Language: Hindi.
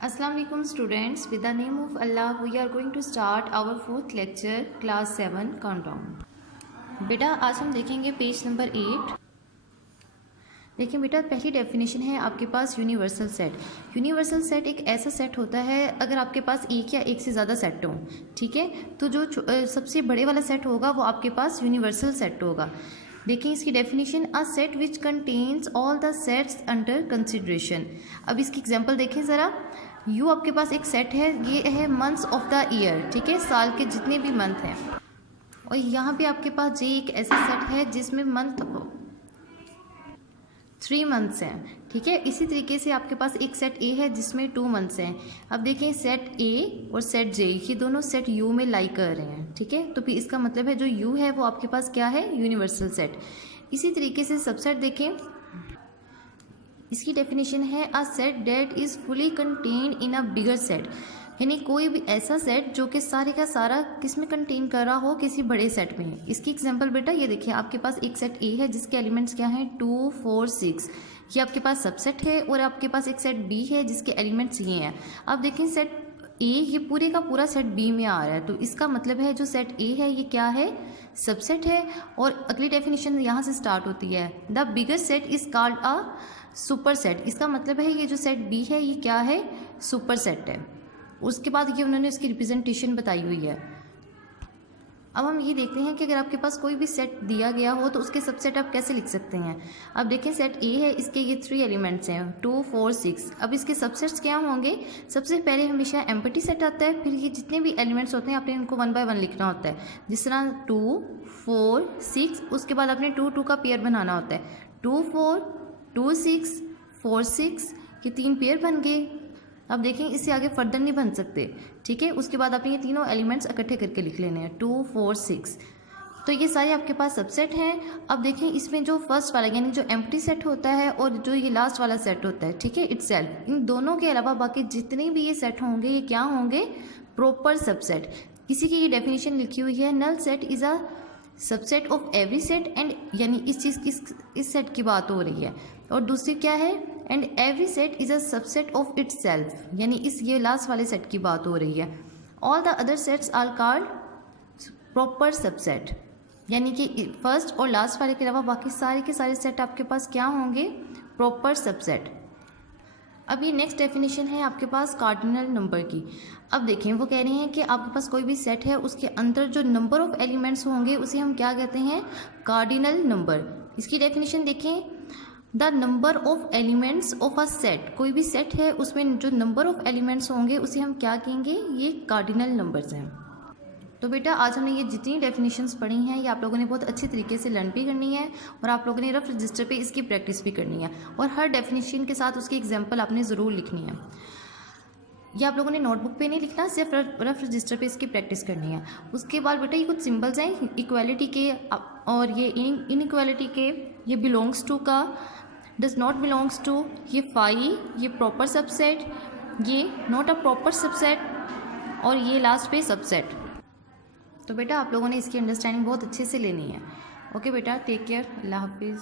Assalamu alaikum students, with the name of Allah we are going to start our fourth lecture class 7 countdown। बेटा आज हम देखेंगे पेज नंबर 8। देखिए बेटा, पहली डेफिनेशन है आपके पास यूनिवर्सल सेट। यूनिवर्सल सेट एक ऐसा सेट होता है अगर आपके पास एक या एक से ज़्यादा सेट हो, ठीक है। तो जो सबसे बड़े वाला सेट होगा वो आपके पास यूनिवर्सल सेट होगा। देखिए इसकी definition, a set which contains all the sets under consideration. अब इसकी एग्जांपल देखें ज़रा। यू आपके पास एक सेट है, ये है मंथ्स ऑफ द ईयर, ठीक है, साल के जितने भी मंथ हैं। और यहाँ पे आपके पास जे एक ऐसा सेट है जिसमें मंथ 3 मंथ्स हैं, ठीक है। इसी तरीके से आपके पास एक सेट ए है जिसमें 2 मंथ्स हैं। अब देखें सेट ए और सेट जे ये दोनों सेट यू में लाई कर रहे हैं, ठीक है। तो फिर इसका मतलब है जो यू है वो आपके पास क्या है, यूनिवर्सल सेट। इसी तरीके से सबसेट देखें, इसकी डेफिनेशन है a set that is fully contained in a bigger set, यानी कोई भी ऐसा सेट जो कि सारे का सारा किस में कंटेन कर रहा हो, किसी बड़े सेट में। इसकी एग्जांपल बेटा ये देखिए, आपके पास एक सेट ए है जिसके एलिमेंट्स क्या हैं 2, 4, 6, ये आपके पास सबसेट है। और आपके पास एक सेट बी है जिसके एलिमेंट्स ये हैं। अब देखें सेट ए ये पूरे का पूरा सेट बी में आ रहा है, तो इसका मतलब है जो सेट ए है ये क्या है, सबसेट है। और अगली डेफिनेशन यहाँ से स्टार्ट होती है, the bigger set is called a super set. इसका मतलब है ये जो सेट बी है ये क्या है, सुपर सेट है। उसके बाद ये उन्होंने इसकी रिप्रेजेंटेशन बताई हुई है। अब हम ये देखते हैं कि अगर आपके पास कोई भी सेट दिया गया हो तो उसके सबसेट आप कैसे लिख सकते हैं। अब देखें सेट ए है, इसके ये 3 एलिमेंट्स हैं 2, 4, 6। अब इसके सबसेट्स क्या होंगे, सबसे पहले हमेशा एम्प्टी सेट आता है, फिर ये जितने भी एलिमेंट्स होते हैं आपने इनको 1 बाय 1 लिखना होता है। जिस तरह 2, 4, 6, उसके बाद आपने 2, 2 का पेयर बनाना होता है। 2, 4, 2, 6, 4, 6, ये 3 पेयर बन गए। अब देखें इससे आगे फर्दर नहीं बन सकते, ठीक है। उसके बाद आपने ये तीनों एलिमेंट्स इकट्ठे करके लिख लेने हैं 2, 4, 6। तो ये सारे आपके पास सबसेट हैं। अब देखें इसमें जो फर्स्ट वाला यानी जो एम्प्टी सेट होता है और जो ये लास्ट वाला सेट होता है, ठीक है, इटसेल्फ, इन दोनों के अलावा बाकी जितने भी ये सेट होंगे ये क्या होंगे, प्रॉपर सबसेट। किसी की ये डेफिनेशन लिखी हुई है, null set is a subset of every set and, यानी इस सेट की बात हो रही है। और दूसरी क्या है, and every set is a subset of itself, यानी इस ये लास्ट वाले सेट की बात हो रही है। All the other sets are called proper subset, यानी कि फर्स्ट और लास्ट वाले के अलावा बाकी सारे के सारे सेट आपके पास क्या होंगे, प्रॉपर सबसेट। अब ये नेक्स्ट डेफिनेशन है आपके पास कार्डिनल नंबर की। अब देखें वो कह रहे हैं कि आपके पास कोई भी सेट है उसके अंदर जो नंबर ऑफ एलिमेंट्स होंगे उसे हम क्या कहते हैं, कार्डिनल नंबर। इसकी डेफिनेशन देखें, the number of elements of a set, कोई भी सेट है उसमें जो नंबर ऑफ एलिमेंट्स होंगे उसे हम क्या कहेंगे, ये कार्डिनल नंबर्स हैं। तो बेटा आज हमने ये जितनी डेफिनेशंस पढ़ी हैं ये आप लोगों ने बहुत अच्छे तरीके से लर्न भी करनी है और आप लोगों ने रफ रजिस्टर पे इसकी प्रैक्टिस भी करनी है। और हर डेफिनेशन के साथ उसकी एग्जांपल आपने ज़रूर लिखनी है। ये आप लोगों ने नोटबुक पे नहीं लिखना, सिर्फ रफ रजिस्टर पे इसकी प्रैक्टिस करनी है। उसके बाद बेटा ये कुछ सिंबल्स हैं इक्वालिटी के और ये इनइक्वालिटी के, ये बिलोंग्स टू का, डज नॉट बिलोंग्स टू, ये फाई, ये प्रॉपर सबसेट, ये नॉट अ प्रॉपर सबसेट और ये लास्ट पे सबसेट। तो बेटा आप लोगों ने इसकी अंडरस्टैंडिंग बहुत अच्छे से लेनी है। ओके बेटा, टेक केयर, अल्लाह हाफिज़।